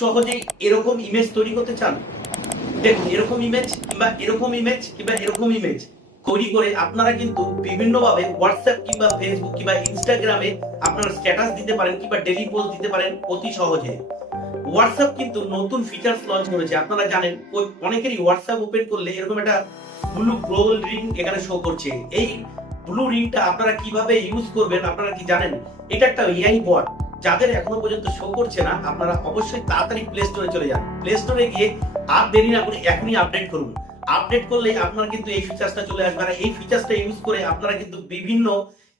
সহজেই এরকম ইমেজ তৈরি করতে চান? দেখুন, এরকম ইমেজ কিংবা এরকম ইমেজ কিংবা এরকম ইমেজ তৈরি করে আপনারা কিন্তু বিভিন্নভাবে হোয়াটসঅ্যাপ কিংবা ফেসবুক কিংবা ইনস্টাগ্রামে আপনারা স্ট্যাটাস দিতে পারেন কিংবা ডেইলি পোস্ট দিতে পারেন অতি সহজে। হোয়াটসঅ্যাপ কিন্তু নতুন ফিচার্স লঞ্চ করেছে। আপনারা জানেন, অনেকেরই হোয়াটসঅ্যাপ ওপেন করলে এরকম একটা ব্লু গোল রিং এখানে শো করছে। এই ব্লু রিংটা আপনারা কিভাবে ইউজ করবেন আপনারা কি জানেন? এটা একটা এআই বট। যাদের এখনো পর্যন্ত শো করছে না, আপনারা অবশ্যই তাড়াতাড়ি প্লে স্টোরে চলে যান। প্লে স্টোরে গিয়ে আর দেরি না করে এখনই আপডেট করুন। আপডেট করলে আপনার কিন্তু এই ফিচার্সটা চলে আসবে। আর এই ফিচার্সটা ইউজ করে আপনারা কিন্তু বিভিন্ন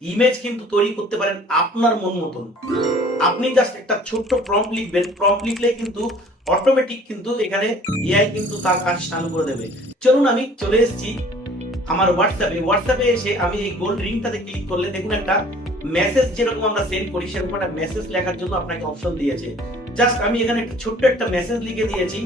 ইমেজ কিন্তু তৈরি করতে পারেন আপনার মন মতন। আপনি জাস্ট একটা ছোট্ট প্রম্পট লিখবেন, প্রম্পট লিখলে কিন্তু অটোমেটিক কিন্তু এখানে এআই কিন্তু তার কাজ চালু করে দেবে। চলুন, আমি চলে এসেছি আমার হোয়াটসঅ্যাপে এসে আমি এই গোল্ড রিংটাতে ক্লিক করলে দেখুন একটা মেসেজ যেরকম আমরা সেন্ড করি সেরকম একটা মেসেজ লেখার জন্য আপনাকে অপশন দিয়েছে। জাস্ট আমি এখানে একটা ছোট্ট একটা মেসেজ লিখে দিয়েছি,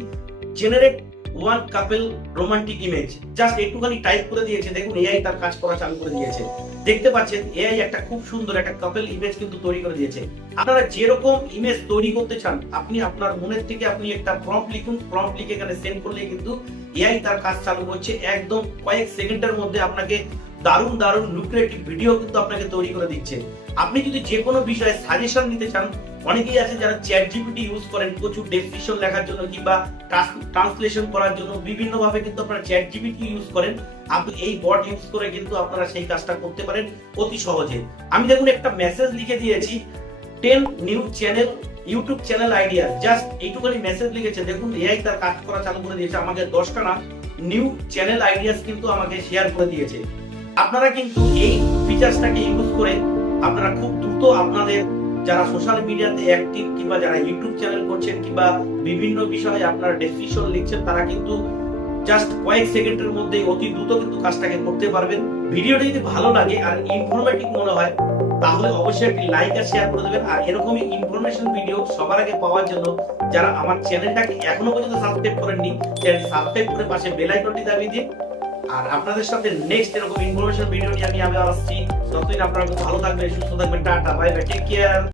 জেনারেট ওয়ান কাপল রোমান্টিক ইমেজ। জাস্ট একটুখানি টাইপ করে দিয়েছে, দেখুন এআই তার কাজ করা চালু করে দিয়েছে। দেখতে পাচ্ছেন এআই একটা খুব সুন্দর একটা কাপল ইমেজ কিন্তু তৈরি করে দিয়েছে। আপনারা যেরকম ইমেজ তৈরি করতে চান, আপনি আপনার মনের থেকে আপনি একটা প্রম্পট লিখুন, প্রম্পট লিখে এখানে সেন্ড করলে কিন্তু এআই তার কাজ চালু করছে। একদম কয়েক সেকেন্ডের মধ্যে আপনাকে দারুণ দারুণ লুক্রেটিভ ভিডিও কিন্তু আপনাকে তৈরি করে দিচ্ছে। আপনি যদি যে কোনো বিষয়ে সাজেশন নিতে চান, অনেকেই আছে যারা চ্যাট জিপিটি ইউজ করেন প্রচুর ডেসক্রিপশন লেখার জন্য কিংবা ট্রান্সলেশন করার জন্য বিভিন্ন ভাবে কিন্তু আপনারা চ্যাট জিপিটি ইউজ করেন। আপনি এই বট ইউজ করে কিন্তু আপনারা সেই কাজটা করতে পারেন অতি সহজে। আমি দেখুন একটা মেসেজ লিখে দিয়েছি, 10 new channel YouTube channel idea. Just এইটুখানি মেসেজ লিখেছে, দেখুন এআই তার কাজ করা চালু করে দিয়েছে। আমাকে 10টা না নিউ চ্যানেল আইডিয়াস কিন্তু আমাকে শেয়ার করে দিয়েছে। আপনারা কিন্তু এই ফিচার্সটাকে ইউজ করে আপনারা খুব দ্রুত আপনাদের যারা সোশ্যাল মিডিয়াতে অ্যাক্টিভ কিংবা যারা ইউটিউব চ্যানেল করছেন কিংবা বিভিন্ন বিষয়ে আপনারা ডেসক্রিপশন লিখছেন, তারা কিন্তু জাস্ট কয়েক সেকেন্ডের মধ্যে অতি দ্রুত কিন্তু কাজটাকে করতে পারবেন। ভিডিওটা যদি ভালো লাগে আর ইনফরমেটিভ মনে হয় তাহলে অবশ্যই একটি লাইক আর শেয়ার করে দেবেন। আর এরকমই ইনফরমেশন ভিডিও সবার আগে পাওয়ার জন্য যারা আমার চ্যানেলটাকে এখনো পর্যন্ত সাবস্ক্রাইব করেননি, চ্যানেল সাবস্ক্রাইব করে পাশে বেল আইকনটি দাবিয়ে দিন। আর আপনাদের সাথে নেক্সট এরকম ইনফরমেশন ভিডিও নিয়ে আমি আবার আসছি। ততদিন আপনারা খুব ভালো থাকবেন, সুস্থ থাকবেন। Tata, bye bye, take care.